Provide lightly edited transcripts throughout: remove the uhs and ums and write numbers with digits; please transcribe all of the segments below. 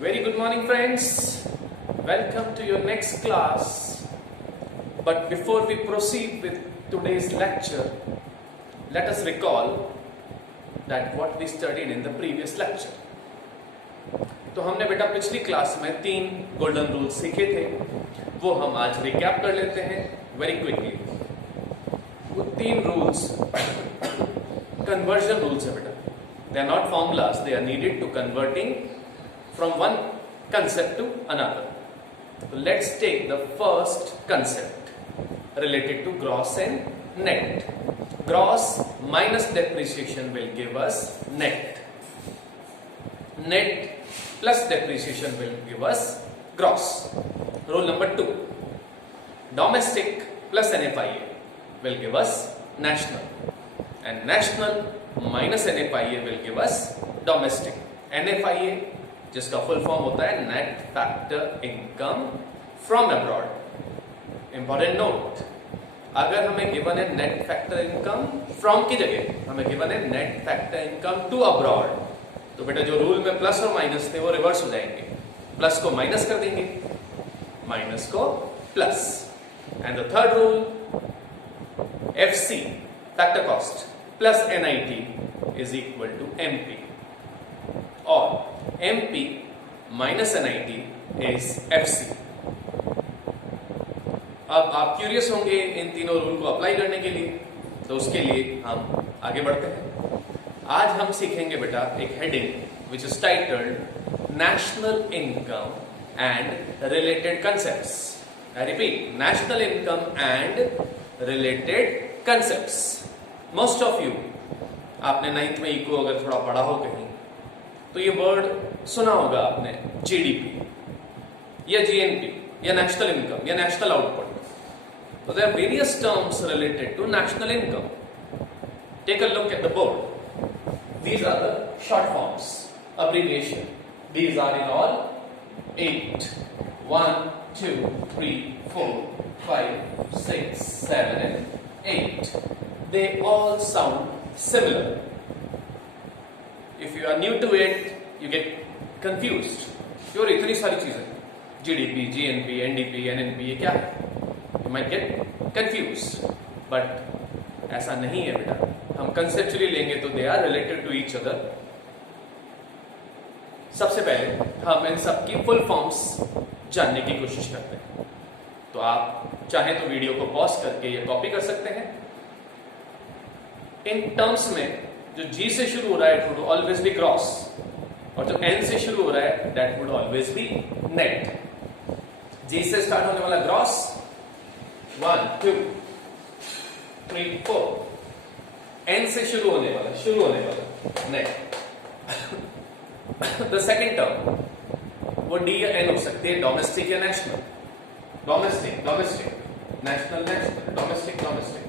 Very good morning, friends. Welcome to your next class. But before we proceed with today's lecture, let us recall that what we studied in the previous lecture. तो हमने बेटा पिछली class में 3 golden rules सीखे थे, वो हम आज रिकैप कर लेते हैं वेरी क्विकली। वो 3 रूल्स कन्वर्जन रूल्स है बेटा। They are not formulas, they are needed to converting from one concept to another. So let's take the first concept related to gross and net. Gross minus depreciation will give us net. Net plus depreciation will give us gross. Rule number 2. Domestic plus NFIA will give us national. And national minus NFIA will give us domestic. NFIA जिसका full form होता है net factor income from abroad. Important note, अगर हमें given है net factor income from की जगह हमें given है net factor income to abroad, तो बेटा जो रूल में प्लस और माइनस थे वो रिवर्स हो जाएंगे। प्लस को माइनस कर देंगे, माइनस को plus. And the third rule, FC factor cost plus NIT is equal to MP, और MP minus NIT is FC। अब आप क्यूरियस होंगे इन तीनों रूल को अप्लाई करने के लिए, तो उसके लिए हम आगे बढ़ते हैं। आज हम सीखेंगे बेटा एक heading which is titled national income and related concepts. I repeat, national income and related concepts. Most of you आपने 9th में इको अगर थोड़ा पढ़ा हो कहीं तो ये वर्ड सुना होगा आपने, जीडीपी या जीएनपी या नेशनल इनकम या नेशनल आउटपुट। तो there are various terms related to national income. Take a look at the board. These are the short forms, abbreviation. These are in all 8, 1, 2, 3, 4, 5, 6, 7 and 8. They all sound similar. If you are new to it, you get confused. क्यों इतनी सारी चीजें, GDP, GNP, NDP, NNP, ये क्या है? You might get confused, but ऐसा नहीं है बेटा। हम कंसेप्चुअली लेंगे तो they are related to each other। सबसे पहले हम इन सब की फुल फॉर्म्स जानने की कोशिश करते हैं। तो आप चाहें तो वीडियो को पॉज करके ये कॉपी कर सकते हैं। इन टर्म्स में जो G से शुरू हो रहा है it would always be gross, और जो N से शुरू हो रहा है that would always be net. G से स्टार्ट होने वाला ग्रॉस 1, 2, 3, 4। N से शुरू होने वाला नेट। द सेकेंड टर्म वो D या N हो सकती है, डोमेस्टिक या national. Domestic, national, domestic.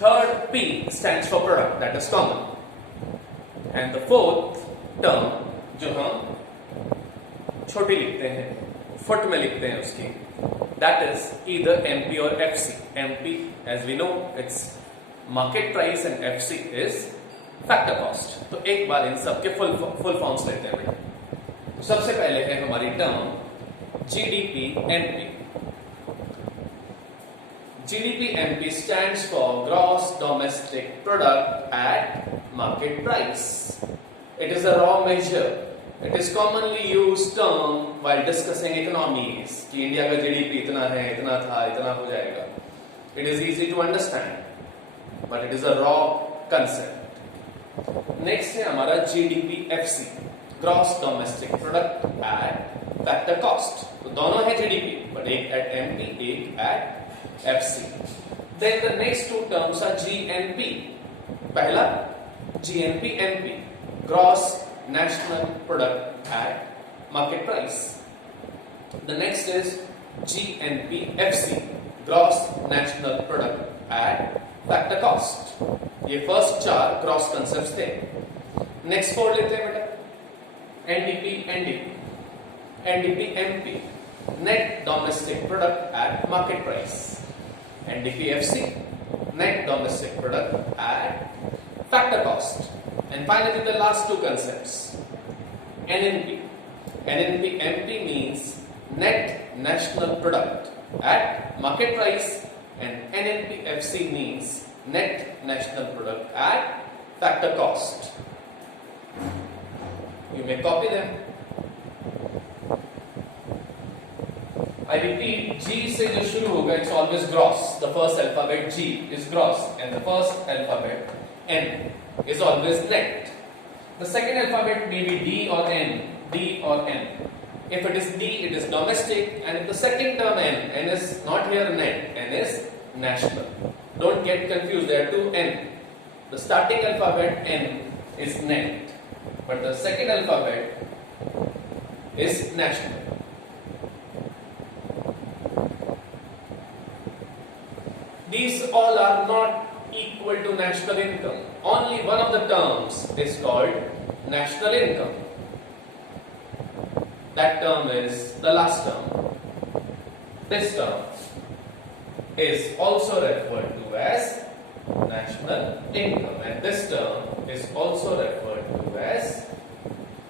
Third, P stands for product, that is common. And the fourth term जो हम छोटी लिखते हैं, फुट में लिखते हैं उसकी, that is either MP or FC. MP, as we know, it's market price and FC is factor cost. तो एक बार इन सब के फुल फॉर्म्स लेते हैं बेटा। तो सबसे पहले है हमारी term GDP MP। GDP MP stands for Gross Domestic Product at Market Price. It is a raw measure. It is commonly used term while discussing economies. कि इंडिया का GDP इतना है, इतना था, इतना हो जाएगा। It is easy to understand, but it is a raw concept. Next है हमारा GDP FC, Gross Domestic Product at Factor Cost. तो दोनों है GDP, but एक at MP, एक at FC. Then the next two terms are GNP. पहला GNP MP, Gross National Product at Market Price. The next is GNP FC, Gross National Product at Factor Cost. ये first 4 cross concepts थे। Next 4 लेते हैं बेटा, NDP NDP MP, Net Domestic Product at Market Price। NDPFC, Net Domestic Product at Factor Cost। And finally, the last two concepts. NNP. NNP means net national product at market price, and NNPFC means net national product at factor cost. You may copy them. I repeat, G से जो शुरू होगा, it's always gross. The first alphabet G is gross, and the first alphabet N is always net. The second alphabet may be D or N. D or N. If it is D, it is domestic, and if the second term N is not here net, N is national. Don't get confused. There are two N. The starting alphabet N is net, but the second alphabet is national. These all are not equal to national income. Only one of the terms is called national income. That term is the last term. This term is also referred to as national income, and this term is also referred to as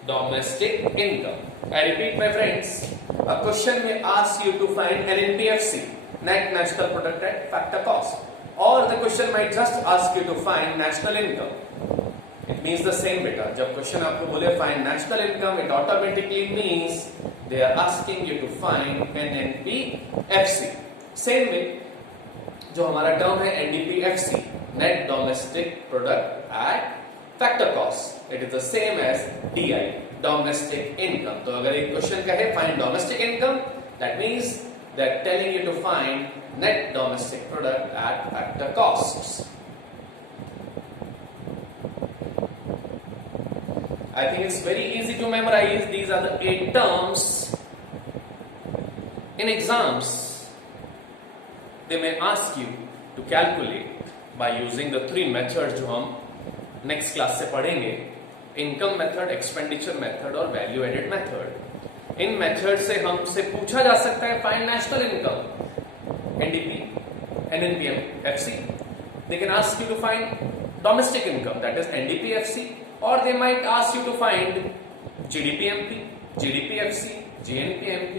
domestic income. I repeat, my friends, a question may ask you to find NNPFC, net national product at factor cost, or the question might just ask you to find national income. It means the same, beta. जब question आपको बोले find national income, it automatically means they are asking you to find NNPFC. Same way, जो हमारा term है NDPFC, net domestic product at factor cost, it is the same as DI, domestic income. तो अगर एक question कहे find domestic income, that means they are telling you to find net domestic product at factor costs. I think it's very easy to memorize. These are the 8 terms. In exams, they may ask you to calculate by using the 3 methods जो हम next class से पढ़ेंगे, income method, expenditure method और value added method. इन method से हमसे पूछा जा सकता है find national income, NDP, NNPFC. They can ask you to find domestic income, that is NDPFC, or they might ask you to find GDPMP, GDPFC, GNPMP.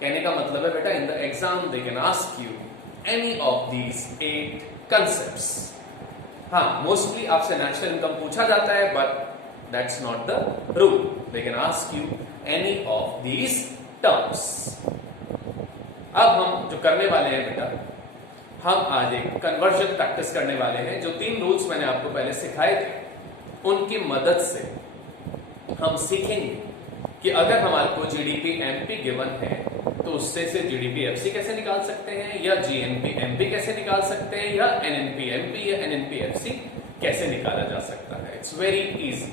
कहने का मतलब है बेटा, in the exam they can ask you any of these 8 concepts. हाँ, mostly आपसे national income पूछा जाता है, but that's not the rule. They can ask you any of these terms. अब हम जो करने वाले हैं बेटा, हम आज एक कन्वर्जन प्रैक्टिस करने वाले हैं. जो 3 रूल्स मैंने आपको पहले सिखाए थे, उनकी मदद से हम सीखेंगे कि अगर हमारे को जीडीपी एमपी गिवन है तो उससे से जीडीपी एफसी कैसे निकाल सकते हैं, या जीएनपी एमपी कैसे निकाल सकते हैं, या एनएनपी एमपी या एनएनपी एफसी कैसे निकाला जा सकता है. It's very easy.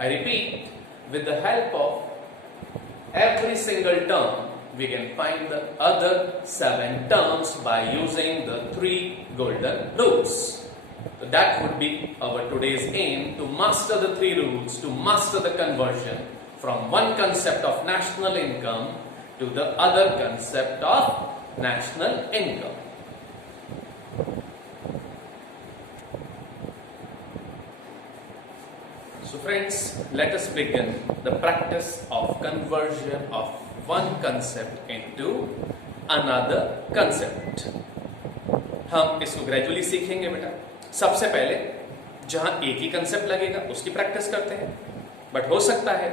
I repeat, with the help of every single term, we can find the other 7 terms by using the 3 golden rules. So that would be our today's aim, to master the 3 rules, to master the conversion from one concept of national income to the other concept of national income. So friends, let us begin the practice of conversion of one concept into another concept. हम इसको gradually सीखेंगे बेटा. सबसे पहले जहां एक ही concept लगेगा उसकी प्रैक्टिस करते हैं, बट हो सकता है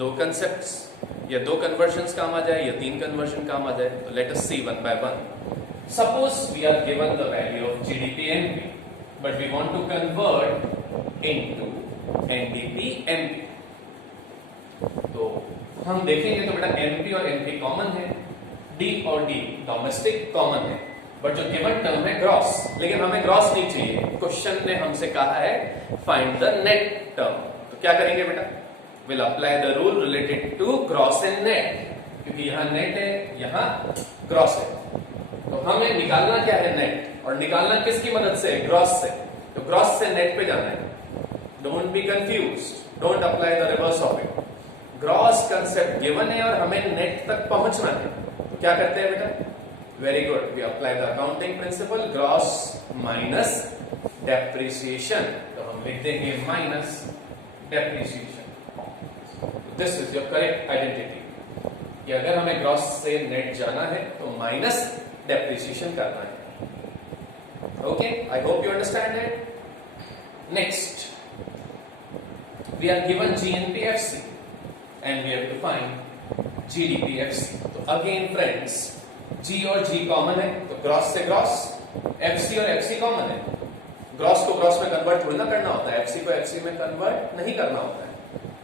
2 कंसेप्ट्स या 2 कन्वर्जन्स काम आ जाए या 3 कन्वर्जन काम आ जाए. तो let us see one by one. Suppose we are given the value of GDP NP, but we want to convert into NDP MP. तो हम देखेंगे तो बेटा एमपी और एमपी कॉमन है, डी और डी डोमेस्टिक कॉमन है, बट जो गिवन टर्म है ग्रॉस, लेकिन हमें ग्रॉस नहीं चाहिए. क्वेश्चन ने हमसे कहा है फाइंड द नेट टर्म. तो क्या करेंगे बेटा, will apply the rule related to gross and net, क्योंकि यहाँ नेट है यहाँ ग्रॉस है. तो हमें निकालना क्या है, नेट, और निकालना किसकी मदद से, ग्रॉस से. तो ग्रॉस से नेट पे जाना है. Don't be confused, don't apply the reverse of it. Gross concept given है और हमें नेट तक पहुंचना है. तो क्या करते हैं बेटा, very good, we apply the accounting principle, gross minus depreciation. तो हम हम लिख देंगे minus depreciation. This is your correct identity कि अगर हमें ग्रॉस से नेट जाना है तो माइनस डेप्रिसिएशन करना है। Okay, I hope you understand it. Next, we are given GNPFC and we have to find GDPFC। तो अगेन फ्रेंड्स, G और G कॉमन है तो ग्रॉस से ग्रॉस, FC और FC कॉमन है। ग्रॉस को ग्रॉस में कन्वर्ट थोड़ी ना करना होता है, FC को FC में कन्वर्ट नहीं करना होता है।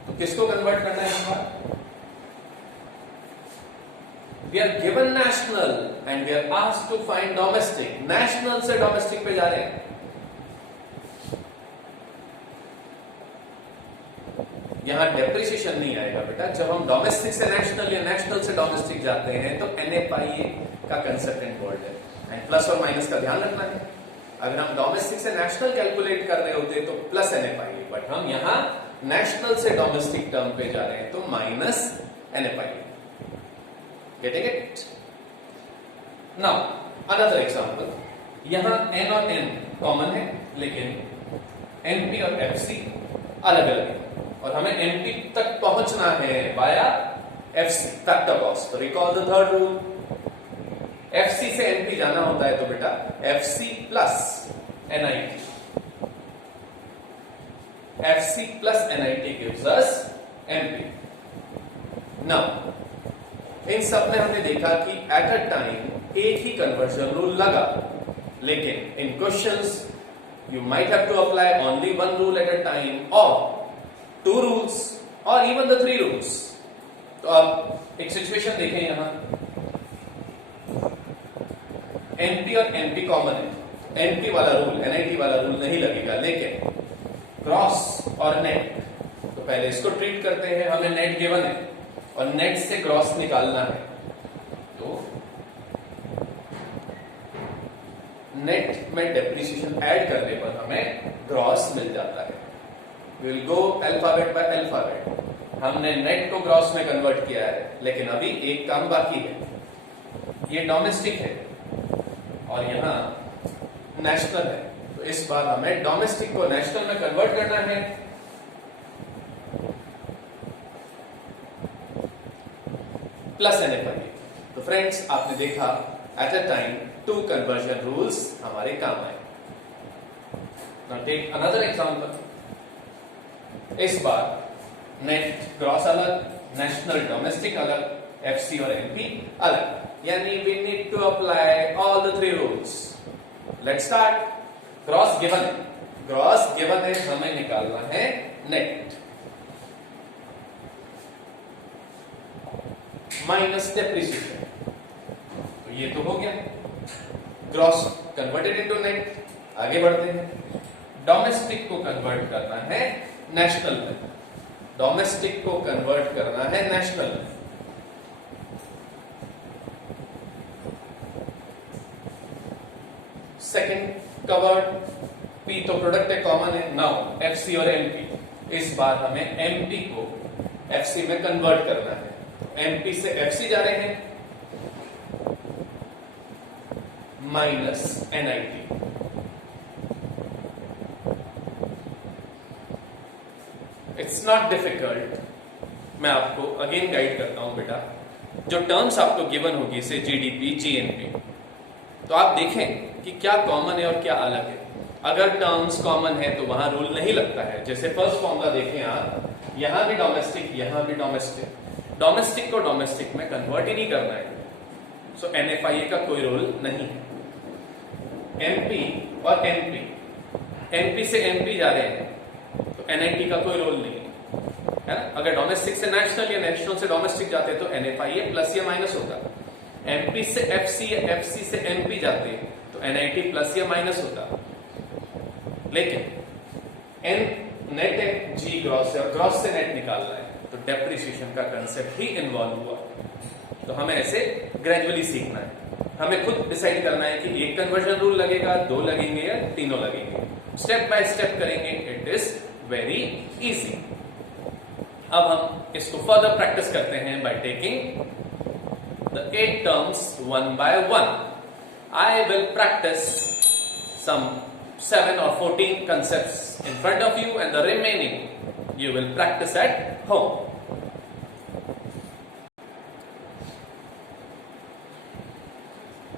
तो किसको कन्वर्ट करना है इस बार? We are given national and we are asked to find domestic. National से domestic पे जा रहे हैं। यहां डेप्रिसिएशन नहीं आएगा बेटा। जब हम डोमेस्टिक से नेशनल या नेशनल से डोमेस्टिक जाते हैं तो NFIA का कंसेप्ट इन्वॉल्व है एंड प्लस और माइनस का ध्यान रखना है। अगर हम डोमेस्टिक से नेशनल कैलकुलेट कर रहे होते तो प्लस NFIA, बट हम यहां नेशनल से डोमेस्टिक टर्म पे जा रहे हैं तो minus NFIA। Getting it? Now, another example. यहां N और N कॉमन है लेकिन NP और FC अलग अलग है और हमें NP तक पहुंचना है वाया FC फैक्टर कॉस्ट। तो recall the third rule. FC से NP जाना होता है तो बेटा FC plus NIT। FC plus NIT gives us NP। Now, इन सब में हमने देखा कि एट अ टाइम एक ही कन्वर्जन रूल लगा, लेकिन in questions you might have to apply only one rule at a time और टू रूल्स और इवन द थ्री रूल्स। तो अब एक सिचुएशन देखें, यहां एनपी और एनपी कॉमन है। एनपी वाला रूल NIT वाला रूल नहीं लगेगा, लेकिन क्रॉस और नेट, तो पहले इसको ट्रीट करते हैं। हमें नेट गिवन है और नेट से ग्रॉस निकालना है, तो नेट में डेप्रिसिएशन ऐड करने पर हमें ग्रॉस मिल जाता है। Will go alphabet by alphabet. हमने नेट को ग्रॉस में कन्वर्ट किया है, लेकिन अभी एक काम बाकी है। ये डोमेस्टिक है और यहां नेशनल है, तो इस बार हमें डोमेस्टिक को नेशनल में कन्वर्ट करना है। Plus NFIA। तो फ्रेंड्स, आपने देखा at a time two conversion rules हमारे काम आए। Now take another example. इस बार नेट ग्रॉस अलग, नेशनल डोमेस्टिक अलग, FC और NP अलग, यानी we need to apply all the three rules. Let's start. Gross given है, ग्रॉस गिवन है, हमें निकालना है नेट माइनस डेप्रिसिएशन। तो ये तो हो गया, ग्रॉस कन्वर्टेड इनटू नेट। आगे बढ़ते हैं। डोमेस्टिक को कन्वर्ट करना है नेशनल में, डोमेस्टिक को कन्वर्ट करना है नेशनल में। सेकंड कवर्ड, P तो प्रोडक्ट है, कॉमन है। नाउ FC और NP, इस बार हमें MP को FC में कन्वर्ट करना है। MP से FC जा रहे हैं, minus NIT। It's not difficult, मैं आपको अगेन गाइड करता हूं बेटा। जो टर्म्स आपको गिवन होगी से GDP GNP, तो आप देखें कि क्या कॉमन है और क्या अलग है। अगर टर्म्स कॉमन है तो वहां रूल नहीं लगता है। जैसे फर्स्ट फॉर्मूला देखें आप, यहां भी डोमेस्टिक, यहां भी डोमेस्टिक। डोमेस्टिक को डोमेस्टिक में कन्वर्ट ही नहीं करना है, सो NFIA का कोई रूल नहीं है। MP और NP, NP से MP जा रहे हैं तो NIT का कोई रोल नहीं है ना। अगर डोमेस्टिक से नेशनल या नेशनल से डोमेस्टिक जाते हैं तो NFIA प्लस या माइनस होता। MP से FC या FC से MP जाते हैं तो NIT प्लस या माइनस होता। लेकिन नेट है, G ग्रॉस है और ग्रॉस से नेट निकालना है, तो डेप्रिसिएशन का कंसेप्ट ही इन्वॉल्व हुआ। तो हमें ऐसे ग्रेजुअली सीखना है। हमें खुद डिसाइड करना है कि एक कन्वर्जन रूल लगेगा, दो लगेंगे या तीनों लगेंगे। स्टेप बाय स्टेप करेंगे, इट इज वेरी इजी। अब हम इसको फर्दर प्रैक्टिस करते हैं by taking the 8 terms one by one. I will practice some 7 or 14 concepts in front of you, and the remaining you will practice at home.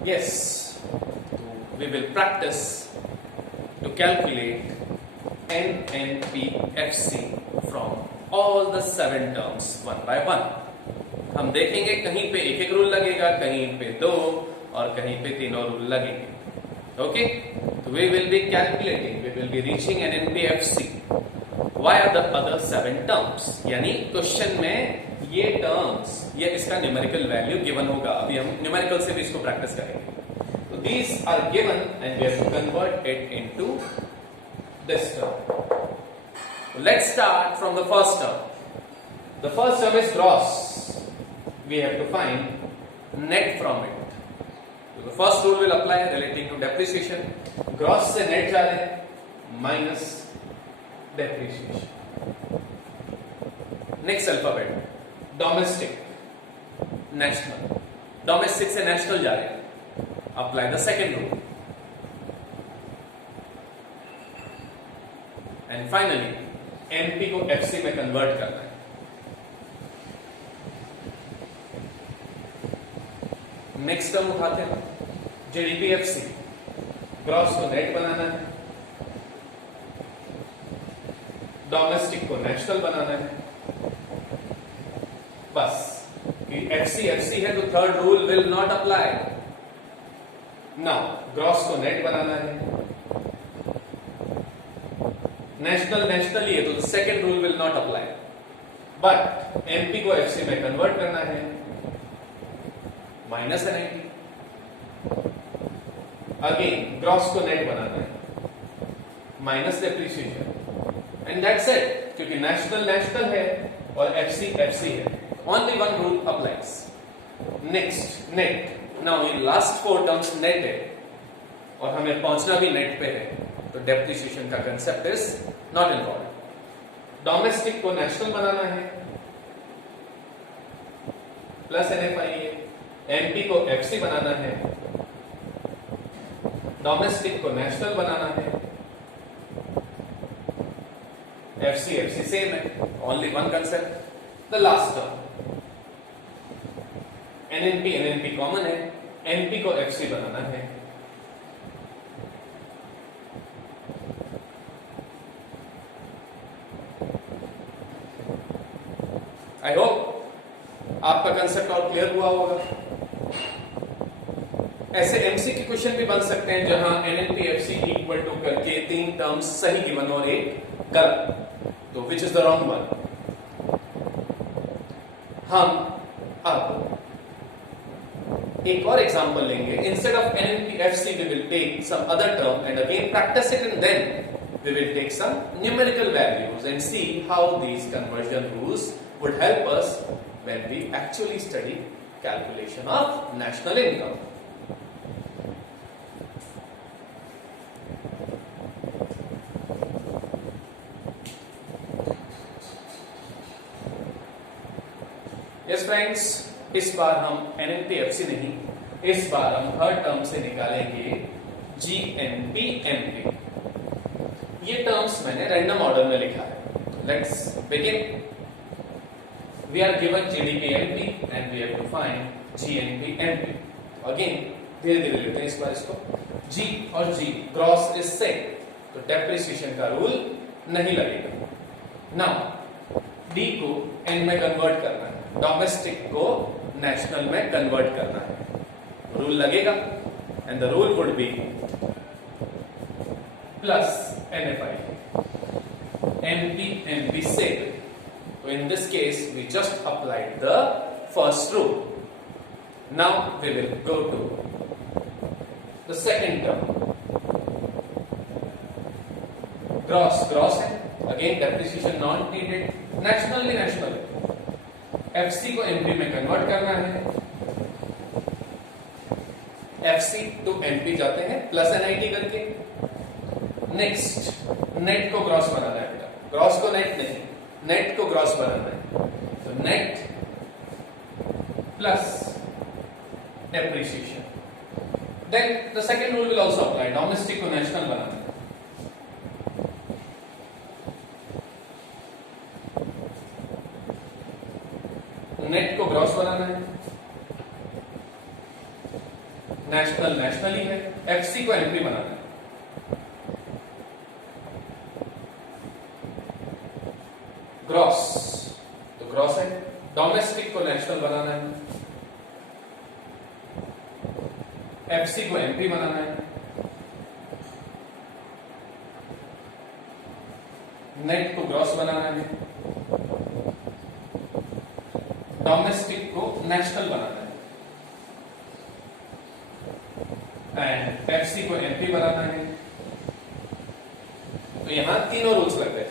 Yes, we will practice to calculate NNPFC from all the 7 terms one by one. हम देखेंगे कहीं पे एक एक rule लगेगा, कहीं पे 2 और कहीं पे 3 रूल लगेंगे. Okay? So we will be calculating, we will be reaching NNPFC. Why are the other 7 terms? यानी क्वेश्चन में ये टर्म्स, ये इसका न्यूमेरिकल वैल्यू गिवन होगा. अभी हम न्यूमेरिकल से भी इसको प्रैक्टिस करेंगे. So these are given and we have to convert it into this term. So let's start from the first term. The first term is gross. We have to find net from it. So the first rule will apply relating to depreciation. Gross से net जा रहे हैं minus depreciation. Next alphabet, domestic, national. Domestic से national जा रहे हैं. Apply the second rule. And finally, NP को FC में convert करना है. नेक्स्ट टर्म उठाते हैं JDPFC. ग्रॉस को नेट बनाना है, डोमेस्टिक को नेशनल बनाना है. बस कि FC है तो third rule will not apply. Now gross को नेट बनाना है, नेशनल ही है तो second rule will not apply. But MP को FC में कन्वर्ट करना है, माइनस NIT. अगेन ग्रॉस को नेट बनाना है, minus depreciation. And that's it. क्योंकि नेशनल है और FC है, only one rule applies. Next net. Now in last 4 terms net है और हमें पहुंचना भी नेट पे है, तो डेप्रिसिएशन का concept is not involve. Domestic को नेशनल बनाना है, प्लस NFI है. MP को FC बनाना है, डोमेस्टिक को नेशनल बनाना है, FC सेम है, only one concept. The last term NNP common है, NP को FC बनाना है. आई होप आपका कंसेप्ट और क्लियर हुआ होगा. ऐसे MCQ क्वेश्चन भी बन सकते हैं जहां NNPFC इक्वल टू करके 3 टर्म्स सही गिवन और एक गलत. तो which is the wrong one? हम अब एक और एग्जांपल लेंगे. Instead of NNPFC we will take some other term and again practice it, and then we will take some numerical values and see how these conversion rules would help us when we actually study calculation of national income. Yes friends, इस बार हम NNPFC नहीं, इस बार हम हर term से निकालेंगे GNPNP. ये terms मैंने random order में लिखा है. Let's begin. We are given GDPNP and we have to find GNPNP. Again, धीरे धीरे लेते हैं इस बार इसको. G और G ग्रॉस इज सेम, तो डेप्रिसिएशन का रूल नहीं लगेगा. नाउ D को N में कन्वर्ट करना है, डोमेस्टिक को नेशनल में कन्वर्ट करना है. रूल लगेगा and the rule would be plus NFI. NP same. So in this case, we just applied the first rule. Now we will go to the second term. Gross है. Again depreciation not needed. National. FC को NP में convert करना है. FC to NP जाते हैं plus NIT करके. Next net को gross बनाना है बेटा. ग्रॉस को नेट नहीं, नेट को ग्रॉस बनाना है. तो net plus depreciation. Then the second rule will also apply. Domestic को नेशनल बनाना है. नेट को ग्रॉस बनाना है, नेशनल नेशनल ही है, एफसी को एमपी बनाना है, ग्रॉस तो ग्रॉस है, डोमेस्टिक को नेशनल बनाना है, एफसी को एमपी बनाना है, नेट को ग्रॉस बनाना है, डोमेस्टिक को नेशनल बनाना है एंड एफसी को एमपी बनाना है। तो यहां तीनों रूल्स लग गए।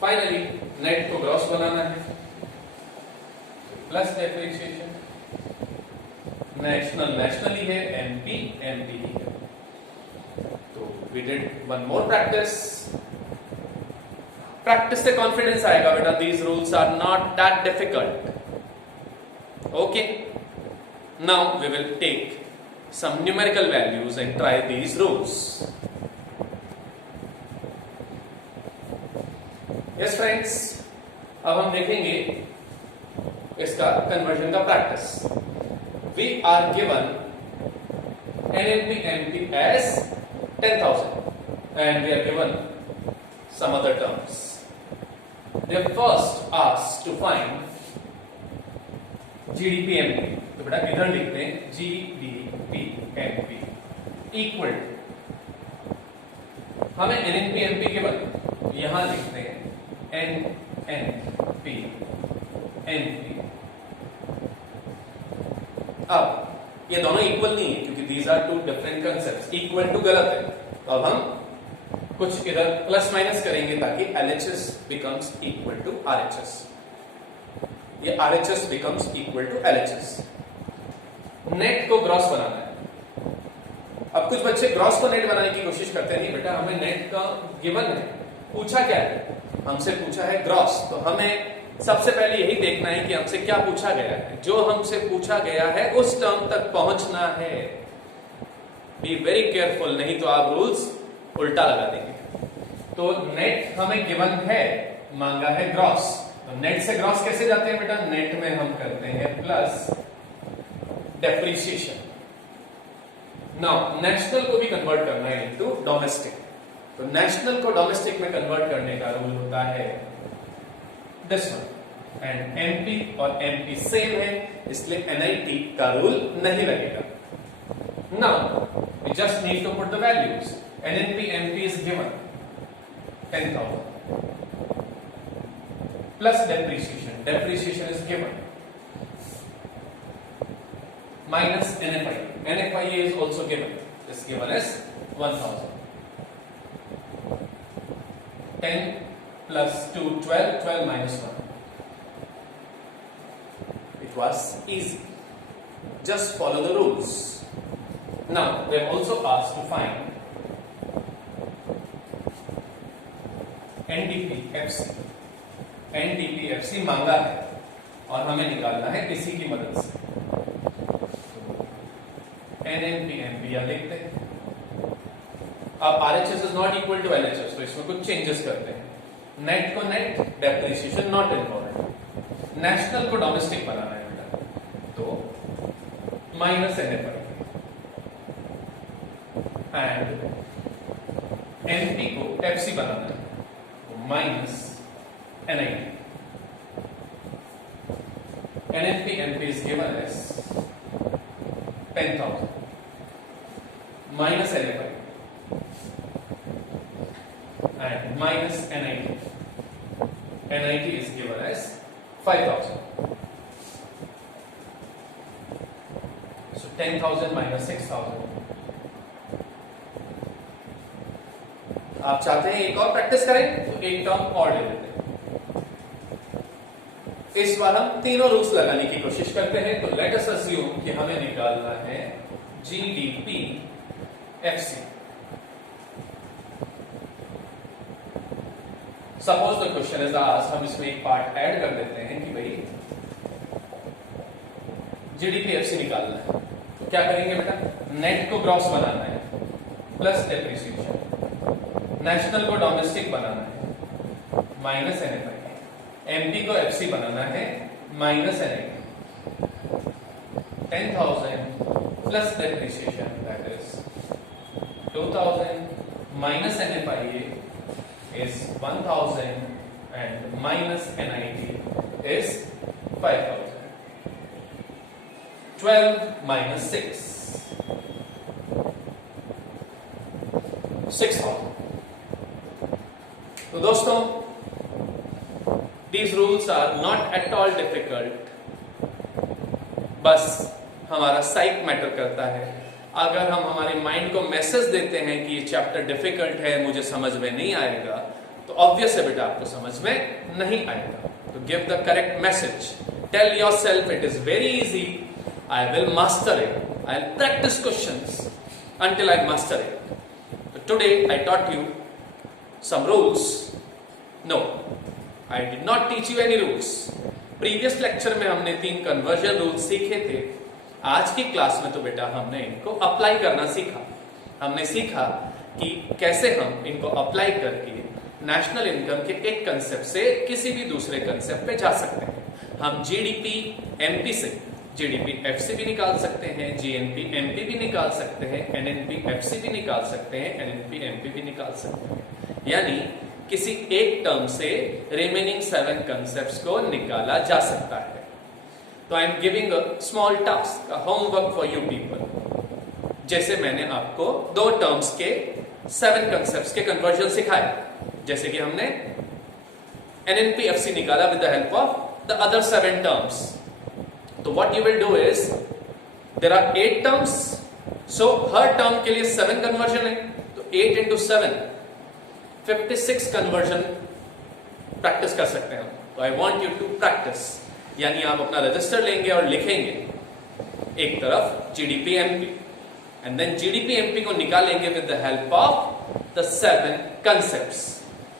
फाइनली नेट को ग्रॉस बनाना है, प्लस डेप्रिसिएशन, नेशनल नेशनल ही है, एमपी एमपी ही है। तो we did one more practice. Practice से कॉन्फिडेंस आएगा बेटा, these rules are not that difficult. Okay, now we will take some numerical values and try these rules. Yes friends, अब हम देखेंगे इसका कन्वर्जन का practice. We are given NNP MP as 10,000 and we are given some other terms. They are first asked to find GDP MP। तो बेटा इधर लिखते हैं GDP MP इक्वल हमें NNP MP के बाद यहां लिखते हैं NNP NP। अब ये दोनों इक्वल नहीं है क्योंकि these are two different concepts. Equal to गलत है, तो अब हम कुछ इधर प्लस माइनस करेंगे ताकि LHS becomes equal to RHS। ये RHS becomes equal to LHS। Net को ग्रॉस बनाना है। अब कुछ बच्चे ग्रॉस को नेट बनाने की कोशिश करते हैं। नहीं बेटा, हमें नेट का गिवन है, पूछा क्या है, हमसे पूछा है ग्रॉस। तो हमें सबसे पहले यही देखना है कि हमसे क्या पूछा गया है। जो हमसे पूछा गया है उस टर्म तक पहुंचना है। बी वेरी केयरफुल, नहीं तो आप रूल्स उल्टा लगा देंगे। तो नेट हमें गिवन है, मांगा है ग्रॉस। तो नेट से ग्रॉस कैसे जाते हैं बेटा? नेट में हम करते हैं प्लस डेप्रिसिएशन। नाउ नेशनल को भी कन्वर्ट करना है इनटू डोमेस्टिक। तो नेशनल को डोमेस्टिक में कन्वर्ट करने का रूल होता है दिस वन। एंड एमपी और एमपी सेम है, इसलिए एनआईटी का रूल नहीं लगेगा। Now we just need to put the values. NNP MP is given 10,000 plus depreciation. Depreciation is given minus NFI. NFI is also given. Is given as 1,000. 10 plus 2, 12. 12 minus 1. It was easy. Just follow the rules. Now they are also asked to find NDPFC. NDPFC मांगा है और हमें निकालना है इसी की मदद से। NNPMP या देखते हैं। अब RHS is not equal to LHS, तो इसमें कुछ चेंजेस करते हैं। नेट को net, depreciation not involve. National को डोमेस्टिक बनाना है बेटा, तो माइनस NFI एंड MP को FC बनाना है, तो minus NIT. NNP NP is given as 10,000 minus NFI and minus NIT. NIT is given as 5,000. So 10,000 minus 6,000. आप चाहते हैं एक और प्रैक्टिस करें तो एक टर्म और ले लेते हैं। इस बार हम तीनों रूल्स लगाने की कोशिश करते हैं। तो लेट अस अस्यूम कि हमें निकालना है GDP FC। Suppose the question is asked, हम इसमें एक पार्ट ऐड कर देते हैं कि भाई GDP FC निकालना है। तो क्या करेंगे बेटा? नेट को ग्रॉस बनाना है प्लस डेप्रिसिएशन, नेशनल को डोमेस्टिक बनाना है माइनस NFI, एमपी को एफसी बनाना है minus NIT. 10,000 plus depreciation, that is 2,000 minus NFIA is 1,000 and minus NIT is 5,000. 12 minus 6. 6,000. तो दोस्तों, these rules are not at all difficult. बस हमारा साइक मैटर करता है. अगर हम हमारे माइंड को मैसेज देते हैं कि ये चैप्टर डिफिकल्ट है, मुझे समझ में नहीं आएगा, तो ऑब्वियस है बेटा आपको समझ में नहीं आएगा. तो give the correct message. Tell yourself it is very easy. I will master it. I'll practice questions until I master it. So today I taught you some rules. No, I did not teach you any rules. Previous lecture में हमने 3 conversion rules सीखे थे. आज की class में तो बेटा हमने इनको अप्लाई करना सीखा. हमने सीखा कि कैसे हम इनको अप्लाई करके नेशनल इनकम के एक कंसेप्ट से किसी भी दूसरे कंसेप्ट पे जा सकते हैं. हम जीडीपी एमपी से जीडीपी एफसी भी निकाल सकते हैं, जीएनपी एमपी भी निकाल सकते हैं, एनएनपी एफसी भी निकाल सकते हैं, एनएनपी एमपी भी निकाल सकते हैं. यानी किसी एक टर्म से रिमेनिंग 7 कंसेप्ट्स को निकाला जा सकता है. तो I am giving a small task, a homework for you people. जैसे मैंने आपको 2 टर्म्स के 7 कंसेप्ट्स के कन्वर्जन सिखाए. जैसे कि हमने एनएनपी एफसी निकाला with the help of the other 7 terms. तो what you will do is, there are 8 terms, so her term के लिए 7 कन्वर्जन है. तो 8 into 7 56 कन्वर्जन प्रैक्टिस कर सकते हैं. तो I want you to practice. यानी आप अपना रजिस्टर लेंगे और लिखेंगे एक तरफ GDP MP and then GDP MP को निकालेंगे with the help of the 7 concepts.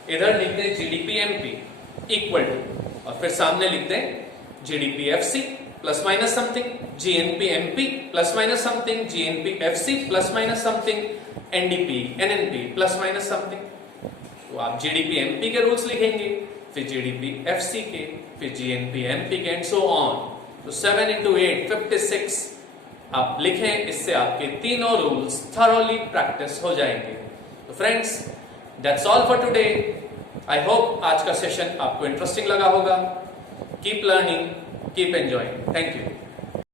इधर लिख दें जीडीपी एमपी इक्वल टू, और फिर सामने लिख दें GDP FC plus minus something, GNP MP plus minus something, GNP FC plus minus something, NDP NNP plus minus something. तो आप जीडीपी एमपी के रूल्स लिखेंगे, फिर जीडीपी एफसी के, फिर जीएनपी एमपी के, एंड सो ऑन. तो 7 into 8 56 आप लिखें. इससे आपके तीनों रूल्स थॉरोली प्रैक्टिस हो जाएंगे. तो friends, that's all for today. I hope आज का सेशन आपको इंटरेस्टिंग लगा होगा. Keep learning, keep enjoying. Thank you.